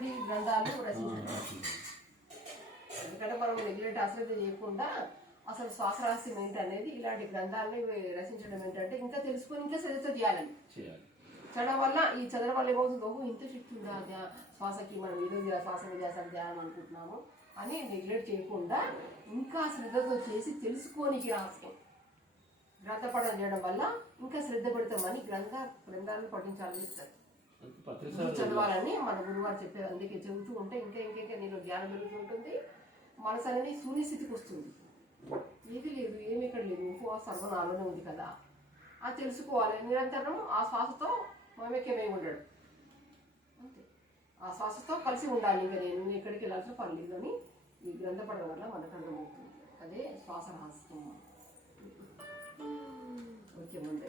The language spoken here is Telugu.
ఇలాంటి గ్రంథాలు రచించడం. ఎందుకంటే మనం రెగ్యులేట్ అశ్రద్ధ చేయకుండా అసలు శ్వాసరహస్యం ఏంటనేది ఇలాంటి గ్రంథాలని రచించడం ఏంటంటే ఇంకా తెలుసుకొని ఇంకా శ్రద్ధ చేయాలని. చదవడం వల్ల చదవడం వల్ల ఏమవుతుందో ఇంత శక్తి ఉందా శ్వాసకి, మనం ఏదో శ్వాస విద్యాసాలు ధ్యానం అనుకుంటున్నాము అని నెగ్లెక్ట్ చేయకుండా ఇంకా శ్రద్ధతో చేసి తెలుసుకోనికి రహస్యం గ్రంథపఠనం చేయడం వల్ల ఇంకా శ్రద్ధ పెడతామని గ్రంథాలను పఠించాలని ఇస్తారు. చదవాలని మన గురువారు చెప్పారు. అందుకే చదువుతూ ఉంటే ఇంకా ఇంకా నీలో జ్ఞానం పెరుగుతుంటుంది, మనసు అనేది శూన్యస్థితికి వస్తుంది. ఏది లేదు, ఏమి ఇక్కడ లేదు, సర్వనాలోనే ఉంది కదా అది తెలుసుకోవాలి. నిరంతరం ఆ శ్వాసతో మమేక్యమై ఉండడు, అంతే. ఆ శ్వాసతో కలిసి ఉండాలి. ఇంకా నేను ఎక్కడికి వెళ్ళాల్సిన పని లేదు అని ఈ గ్రంథపడడం వల్ల మనకు అర్థమవుతుంది. అదే శ్వాస రహస్యం. ఓకే, ముందే